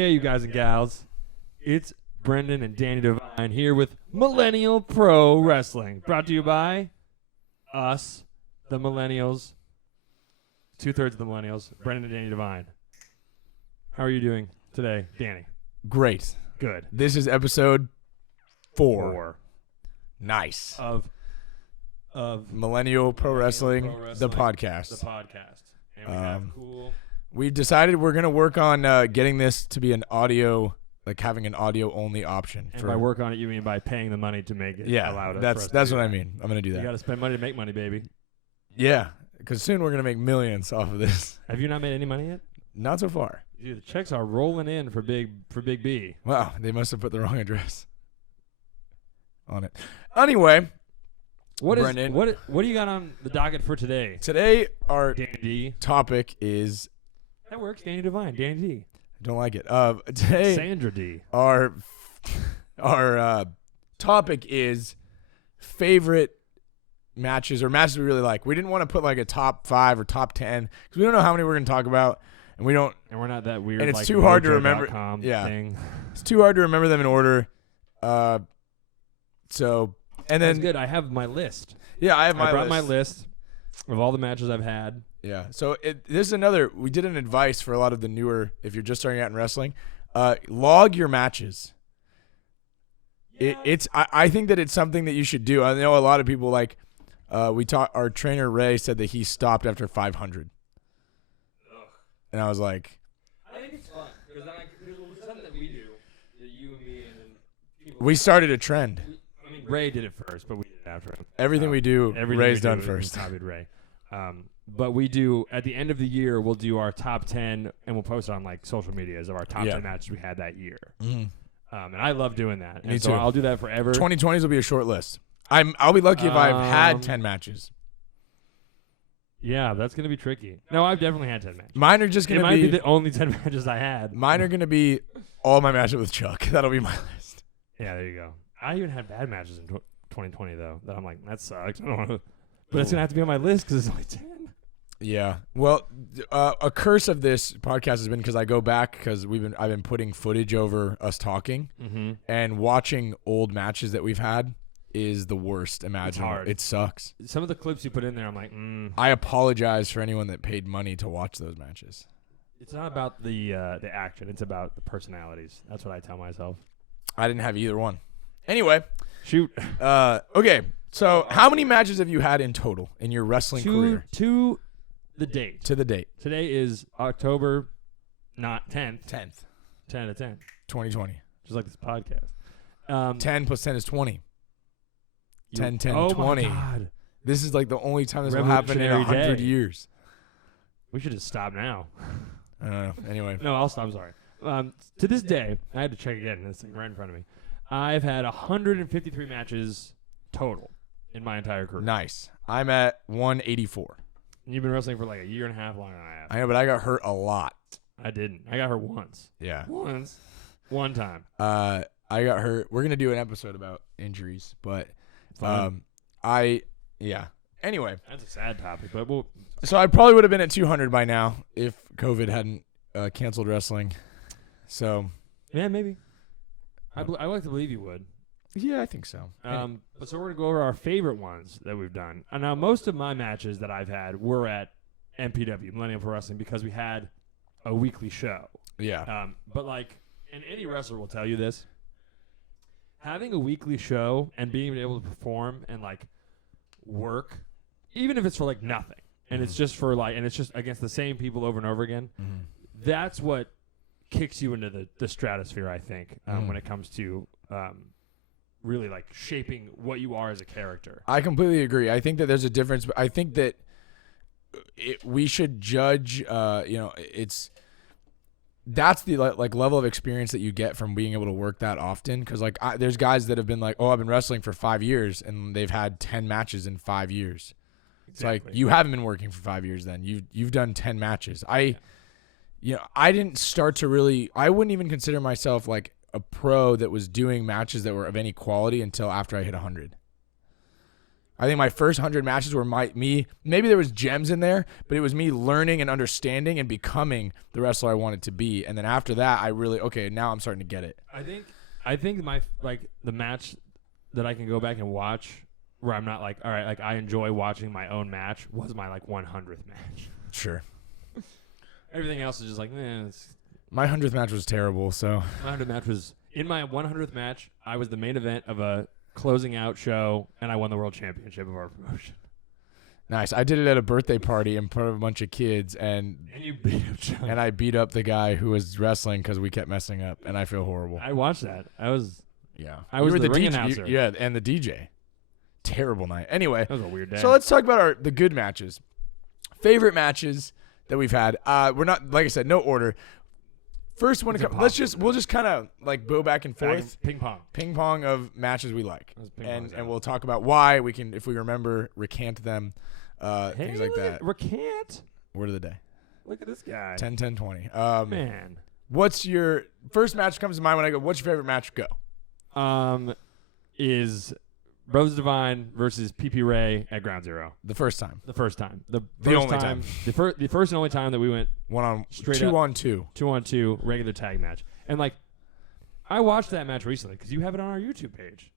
Hey, you guys and gals. It's Brendan and Danny Devine here with Millennial Pro Wrestling. Brought to you by us, the Millennials. 2/3 of the Millennials. Brendan and Danny Devine. How are you doing today, Danny? Great. Good. This is episode 4. Nice. Of Millennial Pro Wrestling, the podcast. The podcast. And we have cool... We've decided we're going to work on getting this to be an audio, like having an audio-only option. And by work on it, you mean by paying the money to make it allowed us. That's what I mean. I'm going to do that. You got to spend money to make money, baby. Yeah, because soon we're going to make millions off of this. Have you not made any money yet? Not so far. Dude, the checks are rolling in for Big B. Wow, they must have put the wrong address on it. Anyway, Brendan, what do you got on the docket for today? Today our Danny D. topic is... That works. Danny Devine. Danny D. Don't like it. Today, Sandra D. Our topic is favorite matches or matches we really like. We didn't want to put like a top 5 or top 10 because we don't know how many we're going to talk about, and we're not that weird. And it's like too hard to remember. Yeah, thing. It's too hard to remember them in order. And then that's good. I have my list. Yeah, I brought my list of all the matches I've had. Yeah. So this is another. We did an advice for a lot of the newer. If you're just starting out in wrestling, log your matches. Yeah. I think that it's something that you should do. I know a lot of people like. Our trainer Ray said that he stopped after 500. Ugh. And I was like, I think it's fun because there's something that we do, that you and me and people. We started a trend. I mean, Ray did it first, but we did it after him. Everything we do, Ray's done first. Copied Ray. But we do, at the end of the year, we'll do our top 10, and we'll post it on like social medias of our top 10 matches we had that year. Mm-hmm. And I love doing that. Me so too. I'll do that forever. 2020s will be a short list. I'll be lucky if I've had 10 matches. Yeah, that's going to be tricky. No, I've definitely had 10 matches. Mine are just going to be... It might be the only 10 matches I had. Mine are going to be all my matches with Chuck. That'll be my list. Yeah, there you go. I even had bad matches in 2020, though, that I'm like, that sucks. I don't want to... But it's going to have to be on my list because it's only 10. Yeah. Well, a curse of this podcast has been because I go back because I've been putting footage over us talking, and watching old matches that we've had is the worst imaginable. It's hard. It sucks. Some of the clips you put in there, I'm like, I apologize for anyone that paid money to watch those matches. It's not about the action. It's about the personalities. That's what I tell myself. I didn't have either one. Anyway. Shoot. Okay. So how many matches have you had in total in your wrestling career? To the date. Today is October 10th. 10th. 10 to 10. 2020. Just like this podcast. 10 plus 10 is 20. 10, 10, oh 20. My God. This is like the only time this will happen in 100 years. We should just stop now. I don't know. Anyway. No, I'll stop. I'm sorry. To this day, I had to check again. This thing right in front of me. I've had 153 matches total in my entire career. Nice. I'm at 184. And you've been wrestling for like a year and a half longer than I have. I know, but I got hurt a lot. I didn't. I got hurt once. Yeah. Once. One time. I got hurt. We're going to do an episode about injuries, but Anyway. That's a sad topic, but So I probably would have been at 200 by now if COVID hadn't canceled wrestling. So. Yeah, maybe. I like to believe you would. Yeah, I think so. But so we're going to go over our favorite ones that we've done. And now most of my matches that I've had were at MPW, Millennial Pro Wrestling, because we had a weekly show. Yeah. But like, and any wrestler will tell you this, having a weekly show and being able to perform and like work, even if it's for like nothing, and it's just for like, and it's just against the same people over and over again, that's what kicks you into the stratosphere, I think, when it comes to really like shaping what you are as a character. I completely agree. I think that there's a difference, but I think that we should judge, that's the like level of experience that you get from being able to work that often. Cause like there's guys that have been like, oh, I've been wrestling for 5 years and they've had 10 matches in 5 years. Exactly. It's like, you haven't been working for 5 years then. You've done 10 matches. I didn't start to really, I wouldn't even consider myself like a pro that was doing matches that were of any quality until after I hit 100. I think my first 100 matches were me. Maybe there was gems in there, but it was me learning and understanding and becoming the wrestler I wanted to be. And then after that, I really now I'm starting to get it. I think my the match that I can go back and watch where I'm not like, all right, like I enjoy watching my own match was my like 100th match. Sure. Everything else is just like, My 100th match was terrible. So my 100th match was in my 100th match. I was the main event of a closing out show, and I won the world championship of our promotion. Nice. I did it at a birthday party in front of a bunch of kids, and you beat up John. And I beat up the guy who was wrestling because we kept messing up, and I feel horrible. I watched that. I was I was the ring DJ, announcer. and the DJ. Terrible night. Anyway, that was a weird day. So let's talk about the good matches. Favorite matches that we've had. We're not, like I said, no order. First one, we'll just kind of like go back and forth, ping pong of matches we like, and we'll talk about why we can, if we remember, recant them, things like that. Recant. Word of the day. Look at this guy. 10, 10, 20. Man, what's your first match comes to mind when I go? What's your favorite match? Go. Is Brothers Divine versus PP Ray at Ground Zero. The first time. The first time. The only time. The first and only time that we went two on two. 2-on-2 regular tag match. And like, I watched that match recently because you have it on our YouTube page.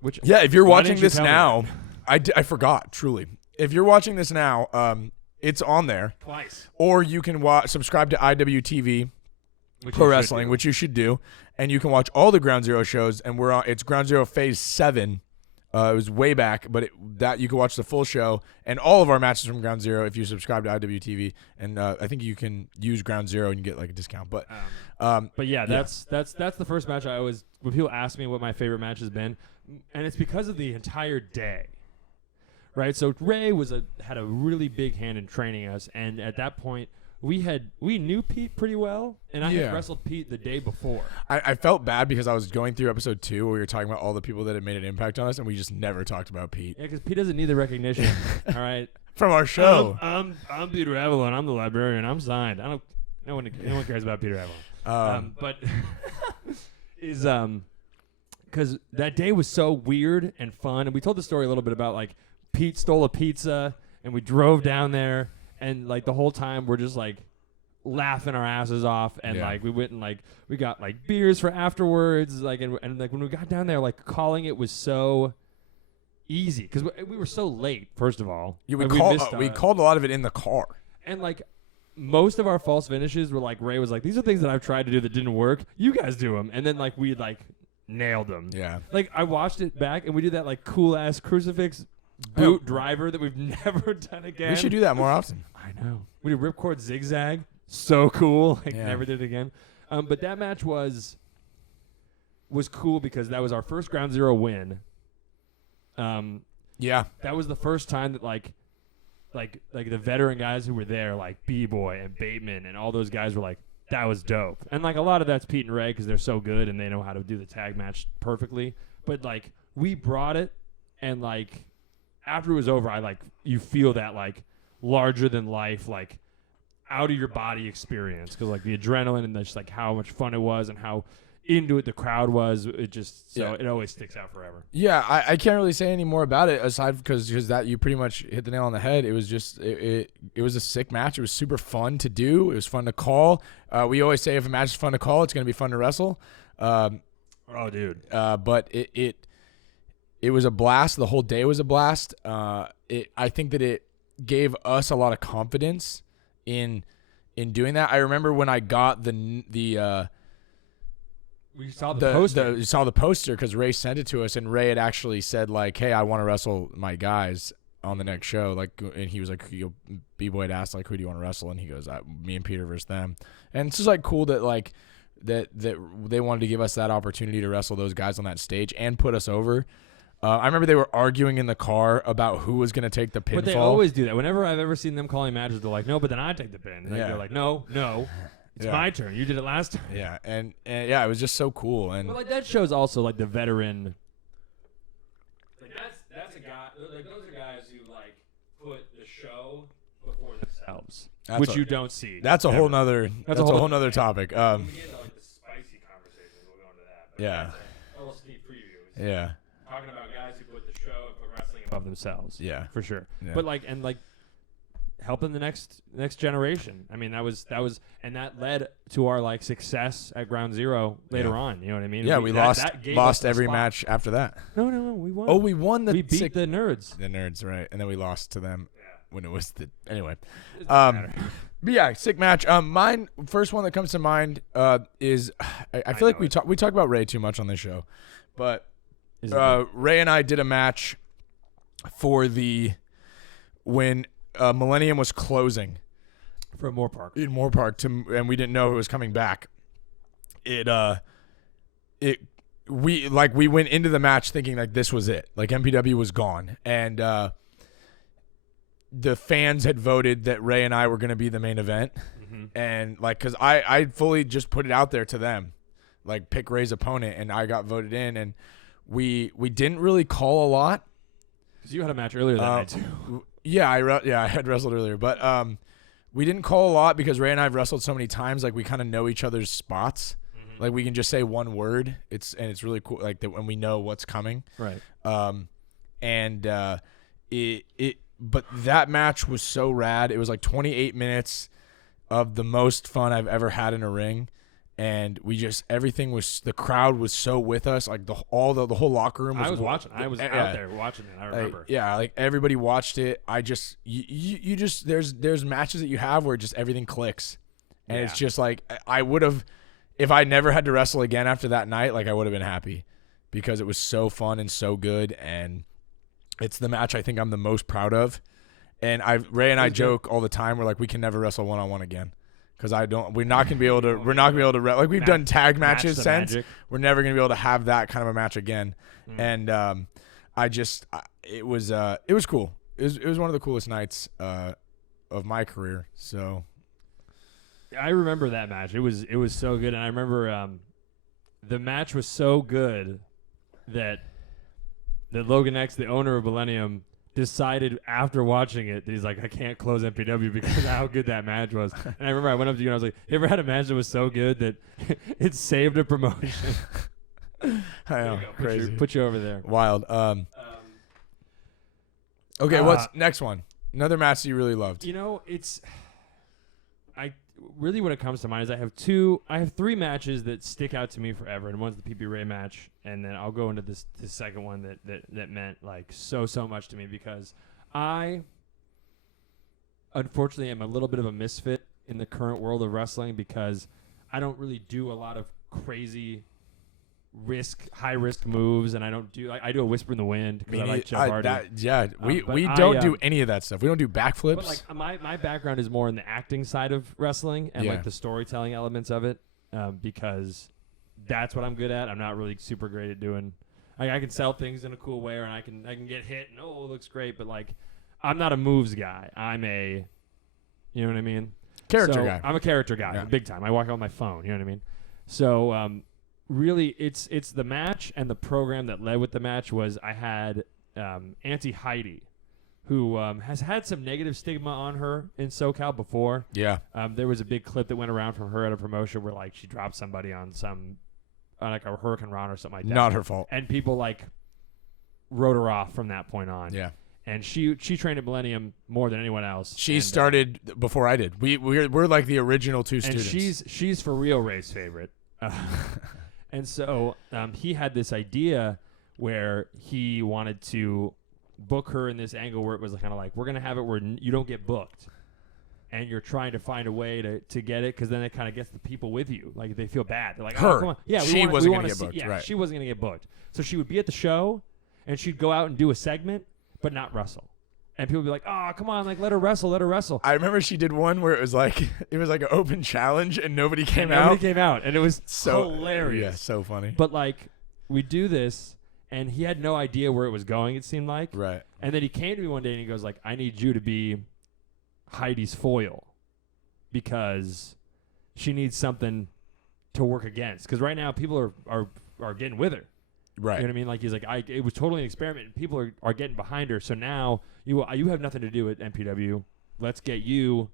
Which if you're watching this now, I forgot truly. If you're watching this now, it's on there twice. Or you can subscribe to IWTV Pro Wrestling, which you should do. And you can watch all the Ground Zero shows, and it's Ground Zero Phase 7. It was way back, but you can watch the full show and all of our matches from Ground Zero if you subscribe to IWTV. And I think you can use Ground Zero and you get like a discount. But that's the first match I always, when people ask me what my favorite match has been, and it's because of the entire day, right? So Ray had a really big hand in training us, and at that point, we knew Pete pretty well, and I had wrestled Pete the day before. I felt bad because I was going through episode 2 where we were talking about all the people that had made an impact on us, and we just never talked about Pete. Yeah, because Pete doesn't need the recognition. All right, from our show. I'm Peter Avalon. I'm the librarian. I'm signed. No one cares about Peter Avalon. But because that day was so weird and fun, and we told the story a little bit about like Pete stole a pizza, and we drove down there. And like the whole time we're just like laughing our asses off, and like we went and like we got like beers for afterwards, like and like when we got down there, like calling it was so easy because we were so late. First of all, we called a lot of it in the car, and like most of our false finishes were like Ray was like, these are things that I've tried to do that didn't work. You guys do them, and then like we like nailed them. Yeah, like I watched it back, and we did that like cool ass crucifix boot driver that we've never done again. We should do that more often. I know. We did ripcord zigzag. So cool. Never did it again. But that match was cool because that was our first Ground Zero win. That was the first time that like the veteran guys who were there, like B-Boy and Bateman and all those guys were like, that was dope. And like a lot of that's Pete and Ray because they're so good and they know how to do the tag match perfectly. But like we brought it, and like after it was over, you feel that like larger than life, like out of your body experience because like the adrenaline and just like how much fun it was and how into it the crowd was. It just it always sticks out forever. Yeah, I can't really say any more about it aside because that you pretty much hit the nail on the head. It was just it was a sick match. It was super fun to do. It was fun to call. We always say if a match is fun to call, it's gonna be fun to wrestle. But it was a blast. The whole day was a blast. I think that it gave us a lot of confidence in doing that. I remember when I got we saw the poster. You saw the poster because Ray sent it to us, and Ray had actually said like, "Hey, I want to wrestle my guys on the next show." Like, and he was like, B-Boy had asked like, "Who do you want to wrestle?" And he goes, "Me and Peter versus them." And it's just like cool that like that they wanted to give us that opportunity to wrestle those guys on that stage and put us over. I remember they were arguing in the car about who was going to take the pinfall. But they always do that. Whenever I've ever seen them calling matches, they're like, no, but then I take the pin. Like, they're like, no, it's my turn. You did it last time. Yeah, and it was just so cool. And but like that shows also like the veteran. Like that's a guy. Like those are guys who like put the show before themselves, which you don't see. That's a whole nother. That's a whole nother topic. When we get into like the spicy conversation, we'll go into that. But yeah. A little sneak preview. Yeah. Talking about guys who put the show and put wrestling above themselves. Yeah. For sure. Yeah. But like helping the next generation. I mean, that was and that led to our like success at Ground Zero later on. You know what I mean? Yeah, we lost every match after that. No, we won. Oh, we won we beat the Nerds. The Nerds, right? And then we lost to them when it was the anyway. It doesn't matter. But yeah, sick match. Mine first one that comes to mind is I feel like we talk about Ray too much on this show, but Ray and I did a match for when Millennium was closing for Moore Park. In Moore Park, and we didn't know it was coming back. We went into the match thinking like this was it, like MPW was gone, and the fans had voted that Ray and I were going to be the main event, and like because I fully just put it out there to them, like pick Ray's opponent, and I got voted in, and we didn't really call a lot. Because you had a match earlier that night too. Yeah, I had wrestled earlier, but we didn't call a lot because Ray and I have wrestled so many times. Like we kind of know each other's spots. Like we can just say one word. It's really cool. Like that when we know what's coming. Right. But that match was so rad. It was like 28 minutes of the most fun I've ever had in a ring. And the crowd was so with us. Like the whole locker room was. I was watching. I was out there watching it. I remember. Like everybody watched it. There's matches that you have where just everything clicks. And it's just like, I would have, if I never had to wrestle again after that night, like I would have been happy because it was so fun and so good. And it's the match I think I'm the most proud of. And Ray and I joke all the time. We're like, we can never wrestle one-on-one again. Because we're not gonna be able to. Like we've done tag matches since. Magic. We're never gonna be able to have that kind of a match again. And it was cool. It was one of the coolest nights of my career. So I remember that match. It was so good, and I remember the match was so good that Logan X, the owner of Millennium, decided after watching it that he's like, I can't close MPW because of how good that match was. And I remember I went up to you and I was like, you ever had a match that was so good that it saved a promotion? I know, crazy. Put you over there. Wild. Okay, what's next one? Another match that you really loved. You know, really when it comes to mine is I have three matches that stick out to me forever, and one's the PB Ray match, and then I'll go into this second one that meant like so much to me because I unfortunately am a little bit of a misfit in the current world of wrestling because I don't really do a lot of crazy high risk moves, and I don't do I do a whisper in the wind because I like Jeff Hardy. We don't do any of that stuff. We don't do backflips. But like my background is more in the acting side of wrestling and like the storytelling elements of it, because that's what I'm good at. I'm not really super great at doing. I can sell things in a cool way, and I can get hit and it looks great, but like I'm not a moves guy. I'm a, you know what I mean? Character guy. I'm a character guy, big time. I walk out on my phone. You know what I mean? So really, it's the match and the program that led with the match was I had Auntie Heidi, who has had some negative stigma on her in SoCal before. Yeah. There was a big clip that went around from her at a promotion where like she dropped somebody on like a Hurricane Ron or something like that. Not her fault. And people like wrote her off from that point on. Yeah. And she trained at Millennium more than anyone else. She started before I did. We're like the original two students. And she's for real Ray's favorite. And so he had this idea where he wanted to book her in this angle where it was kind of like, we're going to have it where you don't get booked. And you're trying to find a way to get it because then it kind of gets the people with you. Like, they feel bad. They're like, her. Oh, come on. Yeah, she wasn't going to get booked. Yeah, right. She wasn't going to get booked. So she would be at the show, and she'd go out and do a segment, but not wrestle. And people would be like, oh, come on, like, let her wrestle. I remember she did one where it was like an open challenge and nobody came out. Nobody came out, and it was so hilarious. Yeah, so funny. But, like, we do this, and he had no idea where it was going, it seemed like. Right. And then he came to me one day, and he goes, like, I need you to be Heidi's foil because she needs something to work against. Because right now, people are getting with her. Right. You know what I mean? Like, he's like, it was totally an experiment, and people are getting behind her. So now you have nothing to do at MPW. Let's get you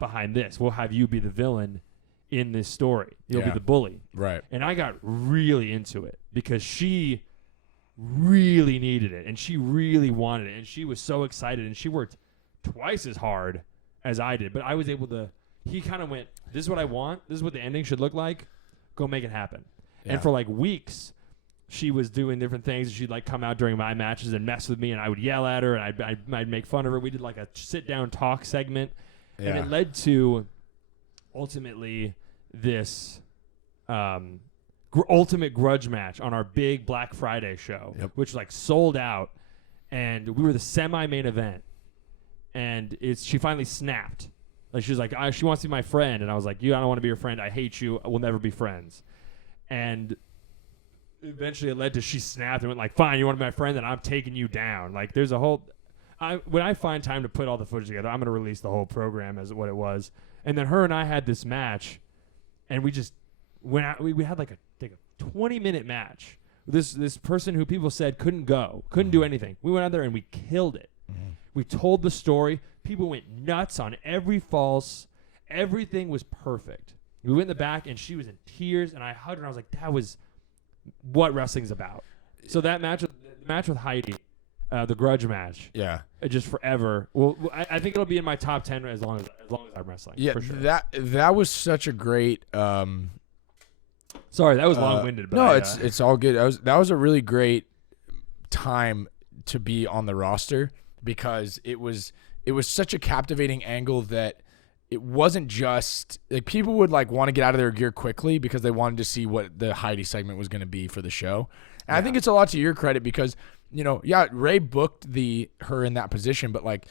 behind this. We'll have you be the villain in this story. You'll be the bully. Right. And I got really into it because she really needed it, and she really wanted it, and she was so excited, and she worked twice as hard as I did. But I was able to. He kind of went, "This is what I want. This is what the ending should look like. Go make it happen." Yeah. And for like weeks, she was doing different things. She'd like come out during my matches and mess with me, and I would yell at her, and I'd make fun of her. We did like a sit down talk segment, and it led to ultimately this ultimate grudge match on our big Black Friday show, which like sold out, and we were the semi-main event, and she finally snapped. Like she was like, she wants to be my friend, and I was like, I don't want to be your friend. I hate you. We'll never be friends. And eventually it led to she snapped and went like, fine, you want to be my friend, then I'm taking you down. Like there's a whole when I find time to put all the footage together, I'm going to release the whole program as what it was. And then her and I had this match, and we just went out. We had like a 20-minute match. This person who people said couldn't do anything. We went out there and we killed it. Mm-hmm. We told the story. People went nuts on every false. Everything was perfect. We went in the back, and she was in tears, and I hugged her, and I was like, that was what wrestling's about. So that match with Heidi, the grudge match, just forever. Well, I think it'll be in my top 10 as long as I'm wrestling. Yeah, for sure. that was such a great. Sorry, that was long-winded. But no, it's all good. That was a really great time to be on the roster because it was such a captivating angle that it wasn't just like people would like want to get out of their gear quickly because they wanted to see what the Heidi segment was going to be for the show. And I think it's a lot to your credit because, Ray booked her in that position, but like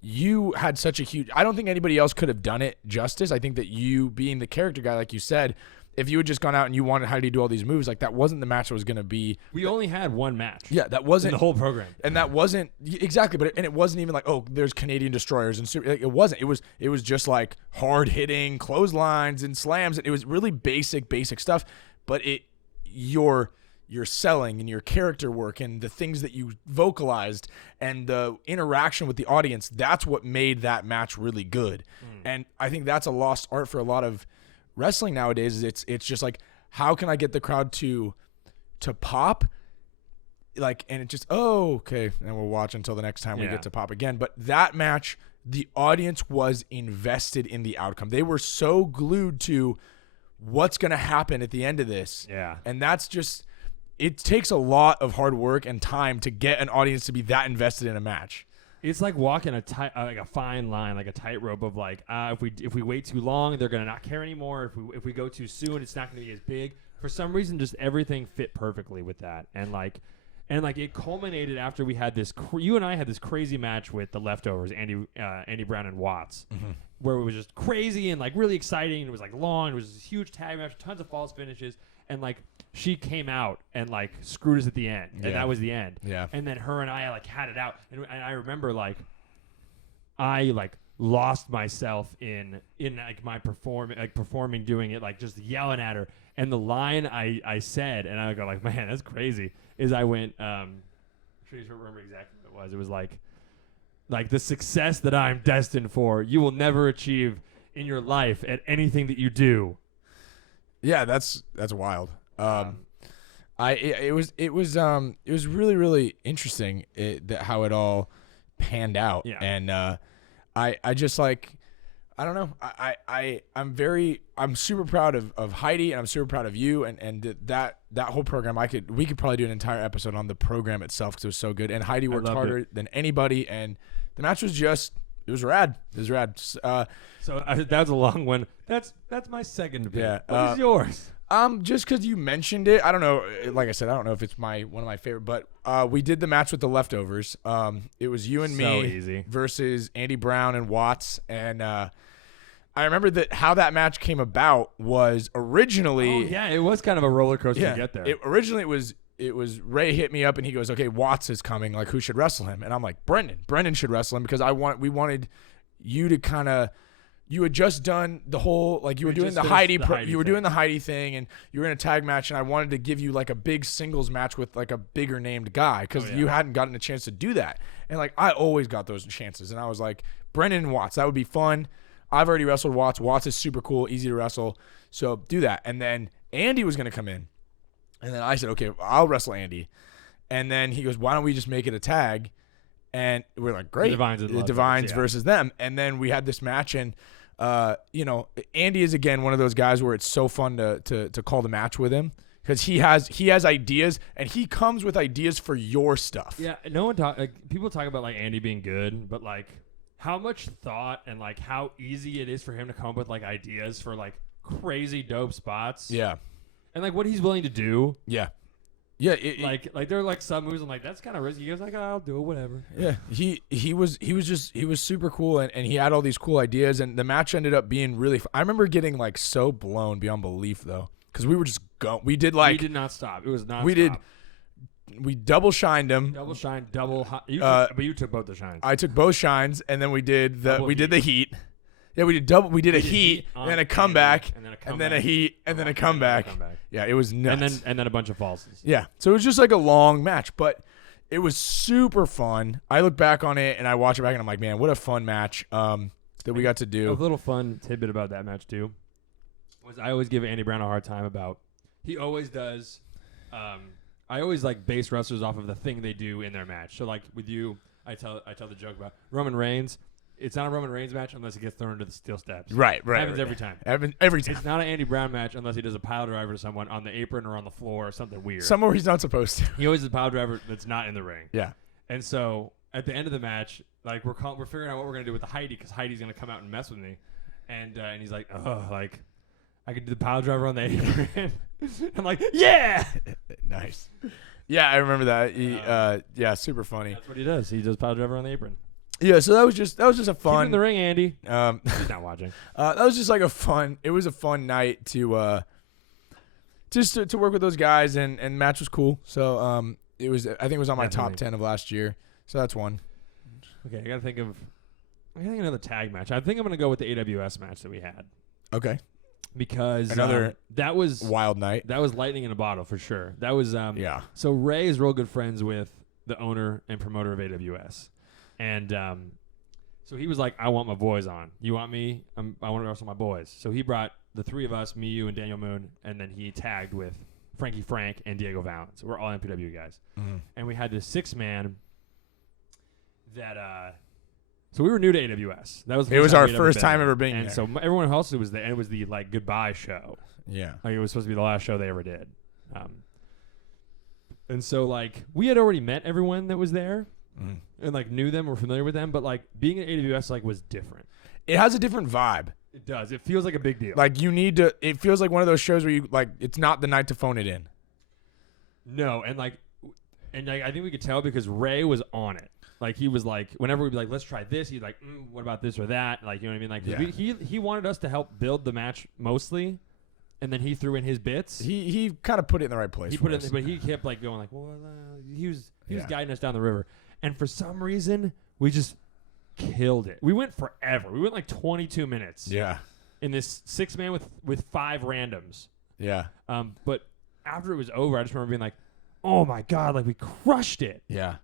you had such a huge, I don't think anybody else could have done it justice. I think that you being the character guy, like you said, if you had just gone out and you wanted Heidi to do all these moves, like that wasn't the match that was going to be. We only had one match. Yeah, that wasn't in the whole program, and that wasn't exactly. But it wasn't even like, oh, there's Canadian destroyers and super, like, it wasn't. It was just like hard hitting clotheslines and slams. It was really basic stuff. But your selling and your character work and the things that you vocalized and the interaction with the audience, that's what made that match really good. And I think that's a lost art for a lot of wrestling nowadays. It's just like, how can I get the crowd to pop, like, and it just okay, and we'll watch until the next time we get to pop again. But that match, the audience was invested in the outcome. They were so glued to what's going to happen at the end of this. And that's just, it takes a lot of hard work and time to get an audience to be that invested in a match. It's like walking like a fine line, like a tightrope of like, if we wait too long, they're gonna not care anymore. If we go too soon, it's not gonna be as big. For some reason, just everything fit perfectly with that, and it culminated after we had this. You and I had this crazy match with the Leftovers, Andy Brown and Watts, where it was just crazy and like really exciting. And it was like long. It was this huge tag match, tons of false finishes, and like she came out and like screwed us at the end, and that was the end. And then her and I like had it out, and I remember like I like lost myself in like my performing, doing it, like just yelling at her. And the line I said, and I go like, man, that's crazy, is I went, I'm sure you remember exactly what it was. It was like the success that I'm destined for, you will never achieve in your life at anything that you do. Yeah, that's wild. It was really, really interesting how it all panned out. And I just like, I don't know. I'm super proud of Heidi, and I'm super proud of you, and that whole program. We could probably do an entire episode on the program itself because it was so good. And Heidi worked harder than anybody, and the match was it was rad. It was rad. So that was a long one. That's my second pick. Yeah. What is yours? Just because you mentioned it, I don't know. Like I said, I don't know if it's one of my favorite, but we did the match with the Leftovers. It was you and me versus Andy Brown and Watts, and I remember how that match came about was originally. Oh yeah, it was kind of a roller coaster to get there. Originally, it was Ray hit me up and he goes, "Okay, Watts is coming. Like, who should wrestle him?" And I'm like, Brendan should wrestle him because we wanted you to kind of. You had just done the whole, like you were doing the Heidi doing the Heidi thing, and you were in a tag match, and I wanted to give you like a big singles match with like a bigger named guy because you hadn't gotten a chance to do that. And like I always got those chances, and I was like, Brendan and Watts, that would be fun. I've already wrestled Watts. Watts is super cool, easy to wrestle, so do that. And then Andy was gonna come in, and then I said, okay, I'll wrestle Andy. And then he goes, why don't we just make it a tag? And we're like, great. The Divines versus them. And then we had this match, and Andy is again one of those guys where it's so fun to call the match with him, because he has ideas, and he comes with ideas for your stuff. Yeah, people talk about like Andy being good, but like how much thought and like how easy it is for him to come up with like ideas for like crazy dope spots. Yeah. And like what he's willing to do. Yeah. Yeah, like there are like some moves I'm like, that's kind of risky. He goes like, I'll do it, whatever. Yeah, he was super cool, and he had all these cool ideas, and the match ended up being really I remember getting like so blown beyond belief though, because we were just we did not stop. It was not. We double shined him. Double shine, but you took both the shines. I took both shines, and then we did the heat. Yeah, we did a heat, and then a comeback, and then a heat, and then a comeback. Yeah, it was nuts. And then a bunch of falses. Yeah, so it was just like a long match, but it was super fun. I look back on it, and I watch it back, and I'm like, man, what a fun match that we got to do. A little fun tidbit about that match too was I always give Andy Brown a hard time about. He always does. I always like base wrestlers off of the thing they do in their match. So like with you, I tell the joke about Roman Reigns. It's not a Roman Reigns match unless he gets thrown into the steel steps. Right. Happens every time. Every time. It's not an Andy Brown match unless he does a pile driver to someone on the apron or on the floor or something weird. Somewhere he's not supposed to. He always does a pile driver that's not in the ring. Yeah. And so at the end of the match, like we're figuring out what we're gonna do with the Heidi, because Heidi's gonna come out and mess with me, and he's like, oh, like I could do the pile driver on the apron. I'm like, yeah. Nice. Yeah, I remember that. Yeah, super funny. That's what he does. He does pile driver on the apron. Yeah, so that was just a fun. Keep him in the ring, Andy. He's not watching. That was just like it was a fun night to just to work with those guys, and match was cool. So I think it was on my top 10 of last year. So that's one. Okay, I gotta think another tag match. I think I'm gonna go with the AWS match that we had. Okay. Because that was wild night. That was lightning in a bottle for sure. That was yeah. So Ray is real good friends with the owner and promoter of AWS. And so he was like, I want my boys on. You want me? I want to wrestle my boys. So he brought the three of us, me, you, and Daniel Moon, and then he tagged with Frankie Frank and Diego Valens. We're all MPW guys. Mm-hmm. And we had this 6-man that so we were new to AWS. That was our first time ever being there. And so everyone else was there, and it was the like goodbye show. Yeah. Like it was supposed to be the last show they ever did. And so like we had already met everyone that was there. Mm. And like knew them, were familiar with them, but like being at AWS like was different. It has a different vibe. It does. It feels like a big deal. Like it feels like one of those shows where you like it's not the night to phone it in. No, and I think we could tell because Ray was on it. Like he was like whenever we'd be like, let's try this, he's like, what about this or that? Like you know what I mean? Like yeah. he wanted us to help build the match mostly. And then he threw in his bits. He kind of put it in the right place. He put it in, but he kept like going like, well, he was guiding us down the river. And for some reason, we just killed it. We went forever. We went like 22 minutes. Yeah. In this 6-man with 5 randoms. Yeah. But after it was over, I just remember being like, oh my God, like we crushed it. Yeah.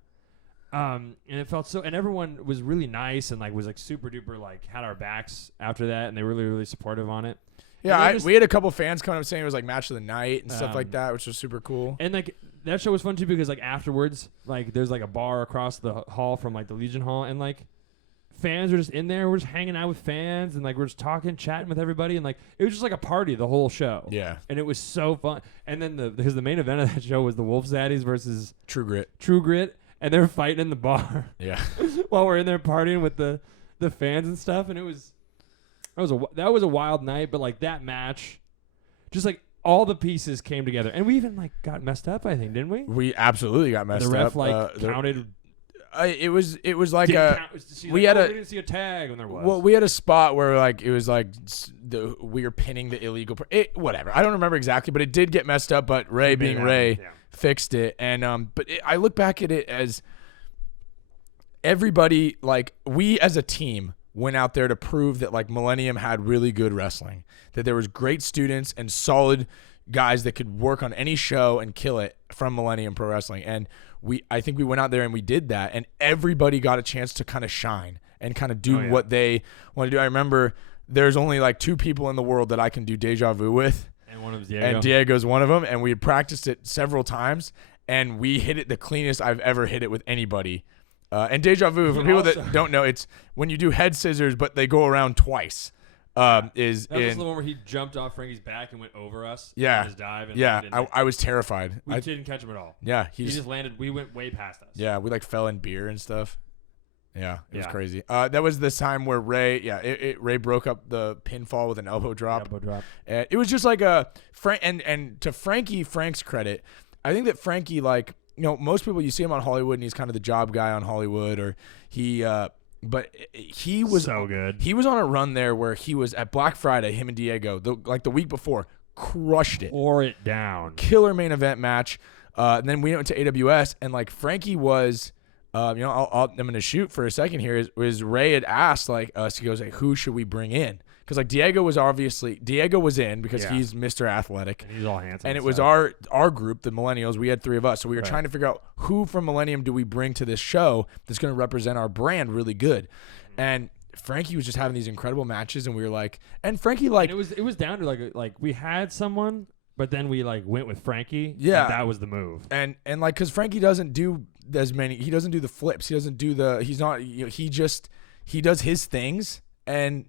And it felt so, and everyone was really nice and like was like super duper like had our backs after that, and they were really, really supportive on it. Yeah, we had a couple fans coming up saying it was like match of the night and stuff like that, which was super cool. And like that show was fun too because like afterwards, like there's like a bar across the hall from like the Legion Hall, and like fans were just in there. We're just hanging out with fans, and like we're just talking, chatting with everybody, and like it was just like a party the whole show. Yeah, and it was so fun. And then because the main event of that show was the Wolf Zaddies versus True Grit, and they were fighting in the bar. Yeah, while we're in there partying with the fans and stuff, and it was. That was a wild night, but like that match, just like all the pieces came together, and we even like got messed up. I think, didn't we? We absolutely got messed up. The ref counted. It was like we didn't see a tag when there was. Well, we had a spot where like it was like we were pinning the illegal. Whatever. I don't remember exactly, but it did get messed up. But Ray, being Ray, fixed it, and I look back at it as everybody, like we as a team, went out there to prove that like Millennium had really good wrestling, that there was great students and solid guys that could work on any show and kill it from Millennium Pro Wrestling. And I think we went out there and we did that, and everybody got a chance to kind of shine and kind of do what they want to do. I remember there's only like 2 people in the world that I can do Deja Vu with, and one of them is Diego. And Diego's one of them, and we had practiced it several times. and we hit it the cleanest I've ever hit it with anybody. And deja vu, for people that don't know, it's when you do head scissors, but they go around twice. That was the one where he jumped off Frankie's back and went over us. Yeah. In his dive. And I was terrified. We didn't catch him at all. Yeah. He just landed. We went way past us. Yeah. We like fell in beer and stuff. Yeah. It was crazy. That was this time where Ray, Ray broke up the pinfall with an elbow drop. It was just like a and to Frank's credit, I think that Frankie, like, you know, most people, you see him on Hollywood and he's kind of the job guy on Hollywood, or but he was so good. He was on a run there where he was at Black Friday, him and Diego, the week before, crushed it. Tore it down. Killer main event match. And then we went to AWS, and like Frankie was, I'm going to shoot for a second here. Is Ray had asked like us, he goes, like, who should we bring in? Because like Diego was in because he's Mr. Athletic. And he's all handsome. And it was our group, the Millennials. We had 3 of us. So we were trying to figure out who from Millennium do we bring to this show that's going to represent our brand really good. And Frankie was just having these incredible matches, and we were like, and Frankie like, and it was down to like we had someone, but then we like went with Frankie. Yeah. And that was the move. And like, because Frankie doesn't do as many, he doesn't do the flips. He doesn't do he does his things, and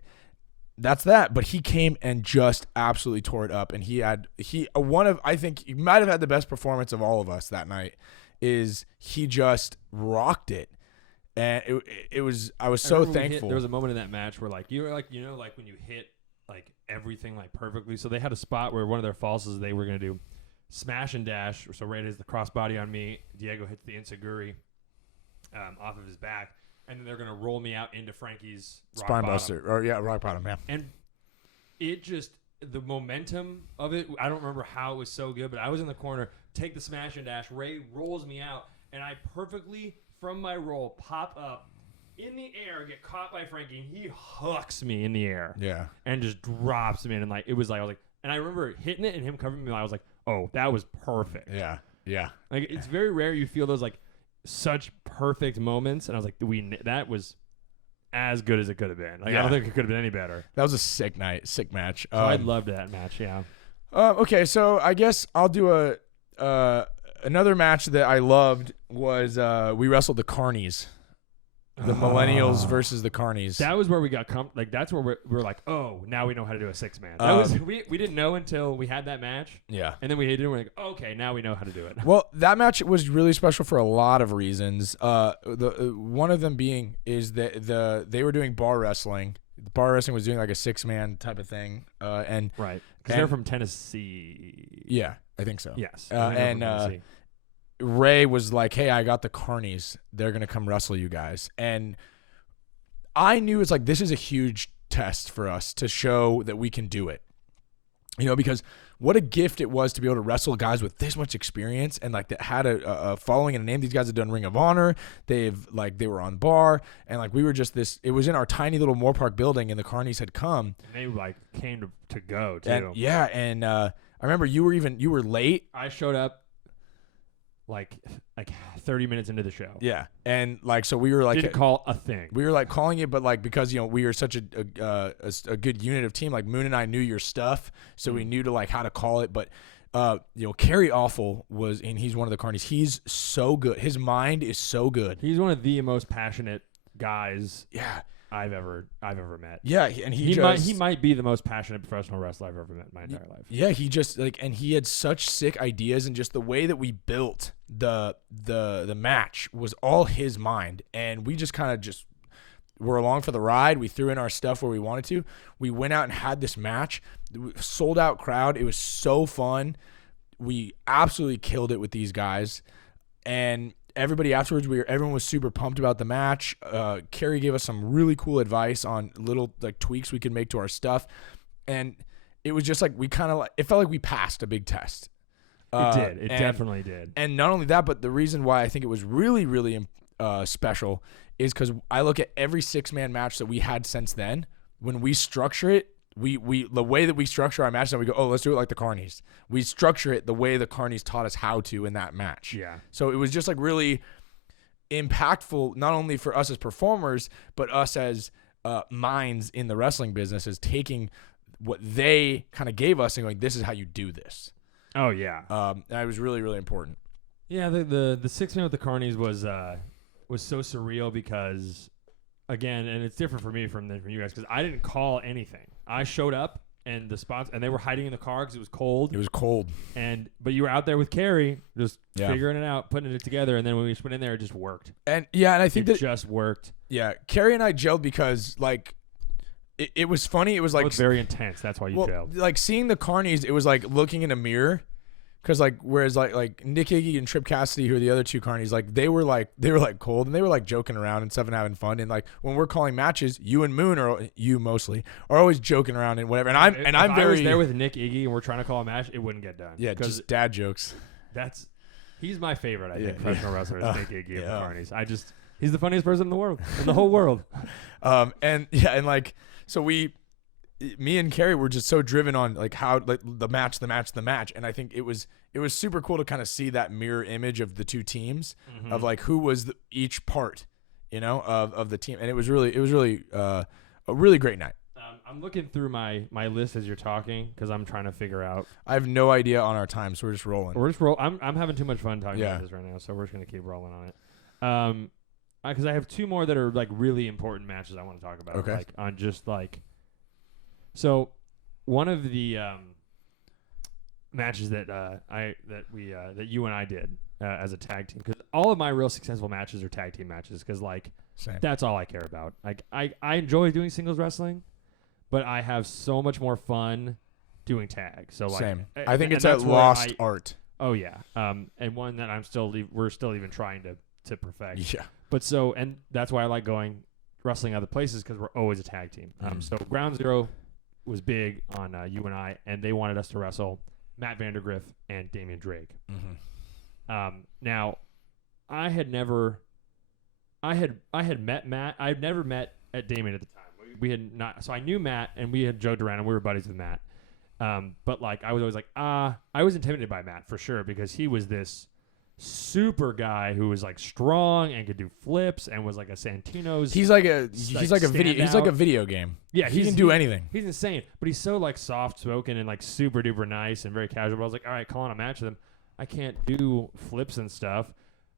that's that. But he came and just absolutely tore it up. And I think he might have had the best performance of all of us that night. He just rocked it. And I was so thankful. There was a moment in that match where like you were like, you know, like when you hit like everything like perfectly. So they had a spot where one of their falls is they were going to do smash and dash. So Ray hits the crossbody on me. Diego hits the enziguri off of his back. And then they're going to roll me out into Frankie's spine buster. Or rock bottom, yeah. And it just, the momentum of it, I don't remember how it was so good, but I was in the corner, take the smash and dash. Ray rolls me out, and I perfectly, from my roll, pop up in the air, get caught by Frankie, and he hooks me in the air. Yeah. And just drops me in. And like, it was like, I was like, and I remember hitting it and him covering me, and I was like, oh, that was perfect. Yeah. Yeah. Like, it's very rare you feel those like such perfect moments, and I was like, that was as good as it could have been. Like, I don't think it could have been any better. That was a sick match. I loved that match. Yeah. Okay, so I guess I'll do another match that I loved was we wrestled the Carnies. The Millennials versus the Carnies. That was where we got that's where we were like, oh, now we know how to do a 6-man. We didn't know until we had that match. Yeah. And then we did it, and we're like, okay, now we know how to do it. Well, that match was really special for a lot of reasons. One of them being is that they were doing bar wrestling. Bar wrestling was doing like a 6-man type of thing. And right. Because they're from Tennessee. Yeah, I think so. Yes. And Ray was like, hey, I got the Carnies. They're going to come wrestle you guys. And I knew it's like, this is a huge test for us to show that we can do it. You know, because what a gift it was to be able to wrestle guys with this much experience and like that had a following and a name. These guys have done Ring of Honor. They were on bar, and like we were just it was in our tiny little Moore Park building, and the Carnies had come. And they like came to go too. And I remember you were late. I showed up like 30 minutes into the show. Yeah. And like, so we were like, didn't call a thing. We were like calling it, but like, because, you know, we were such a good unit of team, like Moon and I knew your stuff. So we knew to like how to call it. But, you know, Kerry Awful and he's one of the Carnies. He's so good. His mind is so good. He's one of the most passionate guys. Yeah. I've ever met. Yeah, and he might be the most passionate professional wrestler I've ever met in my entire life. Yeah, he just and he had such sick ideas, and just the way that we built the match was all his mind, and we just kind of were along for the ride. We threw in our stuff where we wanted to. We went out and had this match, sold out crowd. It was so fun. We absolutely killed it with these guys, and everybody afterwards, everyone was super pumped about the match. Kerry gave us some really cool advice on little like tweaks we could make to our stuff, and it was just like it felt like we passed a big test. It definitely did. And not only that, but the reason why I think it was really, really special is because I look at every 6-man match that we had since then. When we structure it, the way that we structure our match, and we go, oh, let's do it like the Carnies. We structure it the way the Carnies taught us how to in that match. Yeah. So it was just like really impactful, not only for us as performers, but us as minds in the wrestling business, is taking what they kind of gave us and going, this is how you do this. Oh yeah. That was really, really important. Yeah, the 6-man with the Carnies was so surreal because, again, and it's different for me from you guys because I didn't call anything. I showed up and the spots, and they were hiding in the car because it was cold. It was cold. But you were out there with Carrie, just Yeah. figuring it out, putting it together, and then when we just went in there, it just worked. And I think It that just worked. yeah, Carrie and I gelled because like it was funny. It was like It was very intense. That's why you gelled. like seeing the Carnies, it was like looking in a mirror. Because like, whereas like Nick Iggy and Trip Cassidy, who are the other two Carnies, like they were cold and they were like joking around and stuff and having fun. And like when we're calling matches, you and Moon, or you mostly, are always joking around and whatever. And I'm If very I was there with Nick Iggy and we're trying to call a match, it wouldn't get done. yeah, because just dad jokes. he's my favorite. I think Yeah. professional wrestler is Nick Iggy of the yeah. Carnies. He's the funniest person in the world, in the whole world. And like so me and Carrie were just so driven on like how like the match, and I think it was super cool to kind of see that mirror image of the two teams of like who was each part, of the team, and it was really a really great night. I'm looking through my list as you're talking because I'm trying to figure out. I have no idea on our time, so we're just rolling. I'm having too much fun talking about this right now, so we're just gonna keep rolling on it. Because I have two more that are like really important matches I want to talk about. Okay. Like on just like. So, one of the matches that you and I did as a tag team, because all of my real successful matches are tag team matches, because like Same. that's all I care about. Like I enjoy doing singles wrestling, but I have so much more fun doing tag. So like, Same. I think it's a that's where lost art. Oh yeah, and one that we're still even trying to perfect. Yeah. But so, and that's why I like going wrestling other places, because we're always a tag team. So Ground Zero was big on you and I, and they wanted us to wrestle Matt Vandergriff and Damian Drake. Now, I had met Matt. I had never met at Damian at the time. We had not. So I knew Matt, and we had joked around, and we were buddies with Matt. But like, I was always like, I was intimidated by Matt for sure, because he was this super guy who was like strong and could do flips and was like a Santino's. He's like a video game. Yeah, he can do anything. He's insane, but he's so like soft spoken and like super duper nice and very casual. But I was like, all right, call on a match with him. I can't do flips and stuff,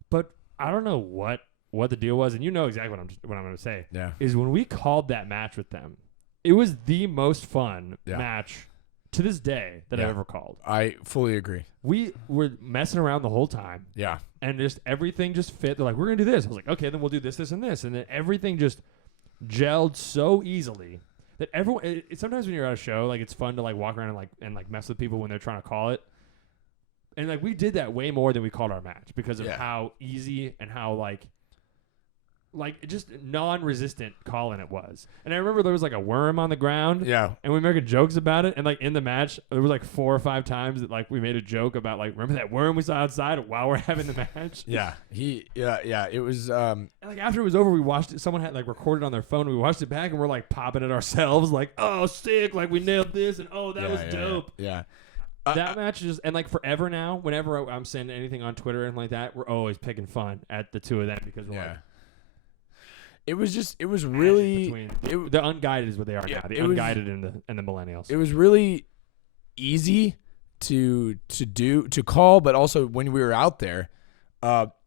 but I don't know what the deal was, and you know exactly what I'm going to say. Yeah, is when we called that match with them, it was the most fun match to this day that I've ever called. I fully agree. We were messing around the whole time. Yeah. And just everything just fit. They're like, we're going to do this. I was like, okay, then we'll do this, this, and this. And then everything just gelled so easily that everyone, sometimes when you're at a show, like it's fun to like walk around and mess with people when they're trying to call it. And like we did that way more than we called our match because of how easy and how like just non-resistant calling it was. And I remember there was like a worm on the ground. Yeah. And we were making jokes about it. And like in the match, there was like 4 or 5 times that like we made a joke about like, remember that worm we saw outside while we're having the match? Yeah. It was and like after it was over, we watched it. Someone had like recorded on their phone. We watched it back and we're like popping at ourselves like, oh, sick. Like we nailed this. And oh, that was dope. Yeah. That match is, and like forever now, whenever I'm saying anything on Twitter and like that, we're always picking fun at the two of them because we're like, it was really the unguided is what they are now. The unguided and the millennials. It was really easy to call, but also when we were out there,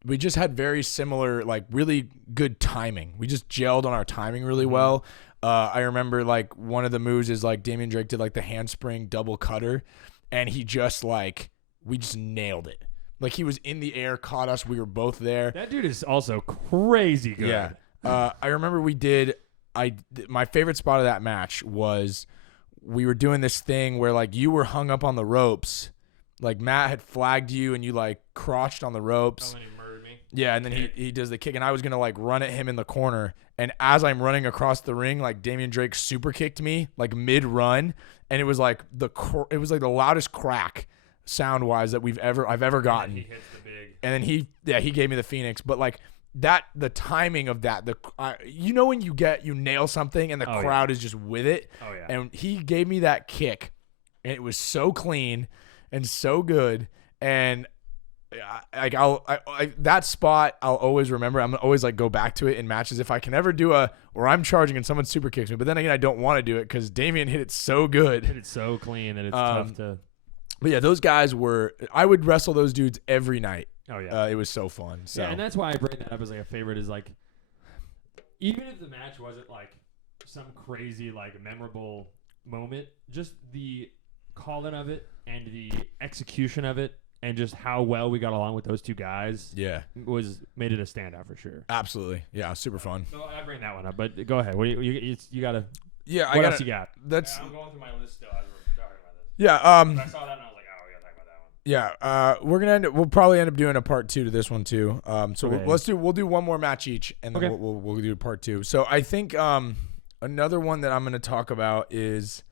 we just had very similar, like really good timing. We just gelled on our timing really well. I remember like one of the moves is like Damian Drake did like the handspring double cutter, and he just like we just nailed it. Like he was in the air, caught us. We were both there. That dude is also crazy good. Yeah. I remember my favorite spot of that match was we were doing this thing where like you were hung up on the ropes, like Matt had flagged you and you like crotched on the ropes. Oh, and he murdered me. Yeah, and then he does the kick, and I was gonna like run at him in the corner, and as I'm running across the ring, like Damian Drake super kicked me like mid run, and it was like the loudest crack sound wise that I've ever gotten. And he hits the big. And then he gave me the Phoenix, but like. The timing of that, when you nail something and the crowd is just with it. Oh yeah. And he gave me that kick, and it was so clean and so good. And that spot I'll always remember. I'm gonna always like go back to it in matches if I can ever do where I'm charging and someone super kicks me. But then again, I don't want to do it because Damian hit it so good. Hit it so clean that it's tough to. But yeah, those guys I would wrestle those dudes every night. Oh yeah. It was so fun. So Yeah, and that's why I bring that up as like a favorite. Is like, even if the match wasn't like some crazy like memorable moment, just the calling of it and the execution of it, and just how well we got along with those two guys, made it a standout for sure. Absolutely, yeah, super fun. So I bring that one up, but go ahead. What you gotta? Yeah, what else you got? That's I'm going through my list still as we're talking about this. yeah. I saw that and I was like, oh, we gotta talk about that one. Yeah, we'll probably end up doing a part 2 to this one too. So Okay. we'll do one more match each, and then Okay. we'll do part 2. So I think another one that I'm going to talk about is,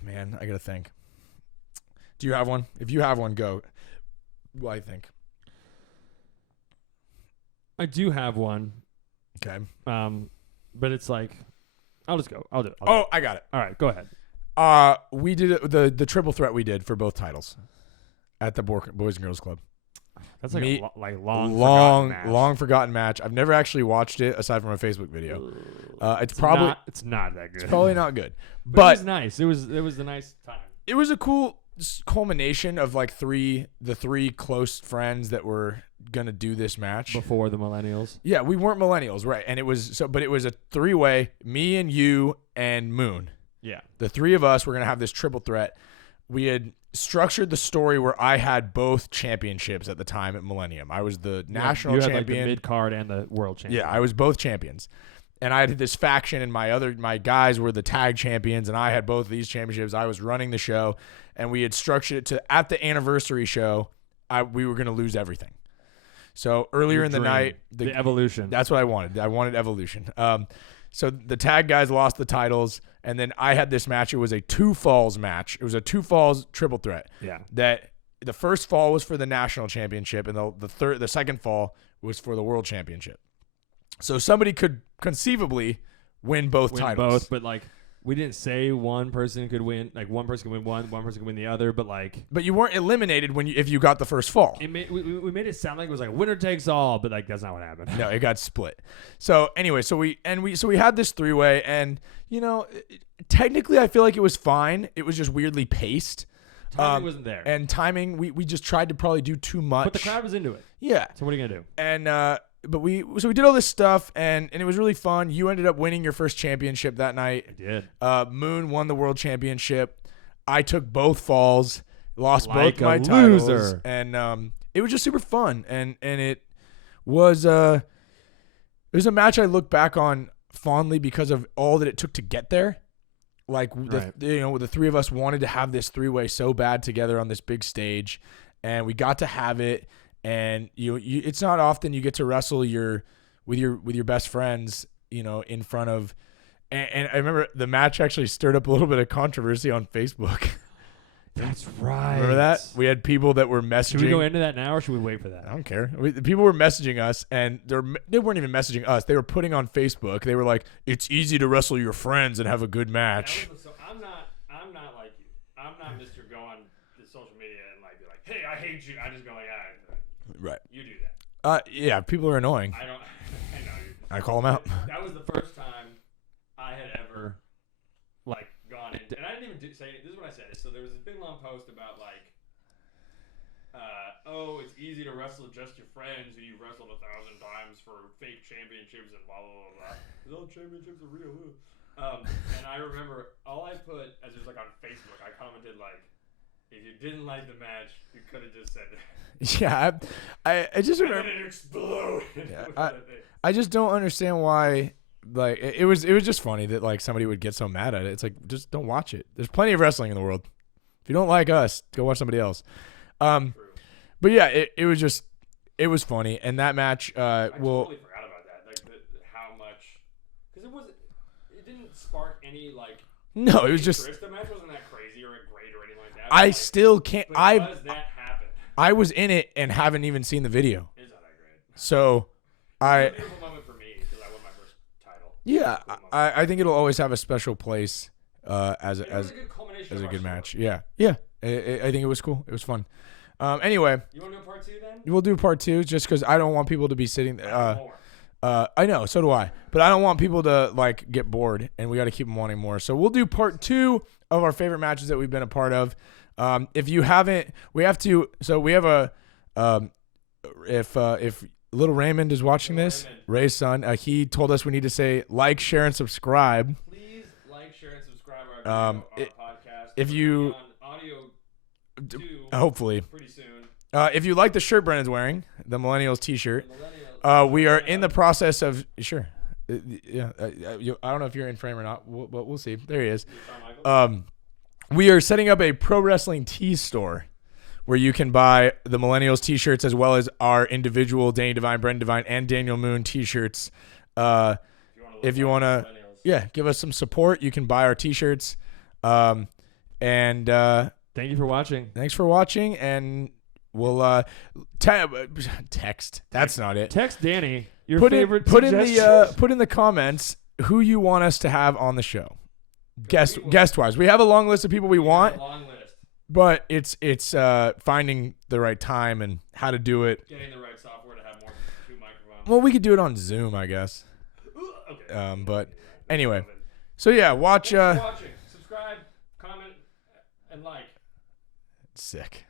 man, I gotta think. Do you have one? If you have one, go. What I think. I do have one. Okay. But it's like, I'll just go. I'll do it. I got it. All right, go ahead. We did the triple threat we did for both titles at the Boys and Girls Club. That's like long forgotten match. I've never actually watched it aside from a Facebook video. It's probably not that good. It's probably not good, but it was nice. It was a nice time. It was a cool culmination of like the three close friends that were gonna do this match before the millennials. Yeah, we weren't millennials, right? And it was but it was a 3-way, me and you and Moon. Yeah, the 3 of us were gonna have this triple threat. We had structured the story where I had both championships at the time at Millennium. I was the national champion. Had like the mid card and the world champion. Yeah, I was both champions. And I had this faction, and my guys were the tag champions, and I had both of these championships. I was running the show, and we had structured it to, at the anniversary show, we were going to lose everything. So earlier in the night, the evolution. That's what I wanted. I wanted evolution. So the tag guys lost the titles, and then I had this match. It was a 2 falls match. It was a 2 falls triple threat. Yeah. That the first fall was for the national championship, and the second fall was for the world championship. So somebody could conceivably win both titles. But like we didn't say one person could win. Like one person could win one person could win the other. But you weren't eliminated if you got the first fall. We made it sound like it was like winner takes all, but like that's not what happened. No, it got split. So anyway, so we had this 3-way, and technically I feel like it was fine. It was just weirdly paced. Timing wasn't there, and timing we just tried to probably do too much. But the crowd was into it. Yeah. So what are you gonna do? And but we did all this stuff, and it was really fun. You ended up winning your first championship that night. I did. Moon won the world championship. I took both falls, lost like both my titles, and it was just super fun. And it was a match I look back on fondly because of all that it took to get there. Like the 3 of us wanted to have this 3-way so bad together on this big stage, and we got to have it. And it's not often you get to wrestle with your best friends, in front of. And I remember the match actually stirred up a little bit of controversy on Facebook. That's right. Remember that? We had people that were messaging. Should we go into that now, or should we wait for that? I don't care. People were messaging us, and they weren't even messaging us. They were putting on Facebook. They were like, "It's easy to wrestle your friends and have a good match." So I'm not like you. I'm not Mr. Go on the social media and like be like, "Hey, I hate you." I just go like, Right. You do that. Yeah, people are annoying. I don't. I know. I call them out. That was the first time I had ever like gone into, and I didn't even say this is what I said. So there was this big long post about like, it's easy to wrestle just your friends who you've wrestled 1,000 times for fake championships and blah blah blah blah. Because all championships are real. And I remember all I put as it was like on Facebook. I commented like, if you didn't like the match, you could have just said that. Yeah, I just remember. And then it exploded. Yeah, I just don't understand why. Like it was just funny that like somebody would get so mad at it. It's like, just don't watch it. There's plenty of wrestling in the world. If you don't like us, go watch somebody else. But yeah, it was funny, and that match. I totally forgot about that. Like how much, because it didn't spark any like. No, it was just. The match wasn't that crazy or great or anything like that. I still can't. Because that happened. I was in it and haven't even seen the video. It's not that great. So, it was a beautiful moment for me because I won my first title. Yeah, I think it'll always have a special place as a good match. Yeah. I think it was cool. It was fun. Anyway, you want to do part 2 then? We'll do part 2 just because I don't want people to be sitting. I know, so do I. But I don't want people to like get bored, and we got to keep them wanting more. So we'll do part 2 of our favorite matches that we've been a part of. If you haven't, we have to. So we have If little Raymond is watching this, Ray's son, he told us we need to say like, share, and subscribe. Please like, share, and subscribe our podcast. If you on audio too, hopefully pretty soon. If you like the shirt Brennan's wearing, the Millennials T-shirt, we are in the process of sure. Yeah, I don't know if you're in frame or not, but we'll see. There he is. We are setting up a pro wrestling tee store where you can buy the Millennials T-shirts as well as our individual Danny Devine, Brendan Devine, and Daniel Moon T-shirts. If you want to, give us some support. You can buy our T-shirts. And thank you for watching. Thanks for watching, and we'll text. That's not it. Text Danny your put favorite. Put in the comments who you want us to have on the show. Guest wise, we have a long list of people we want. But it's finding the right time and how to do it. Getting the right software to have more than 2 microphones. Well, we could do it on Zoom, I guess. Okay. But anyway, so yeah, watch. Thanks for watching. Subscribe, comment, and like. Sick.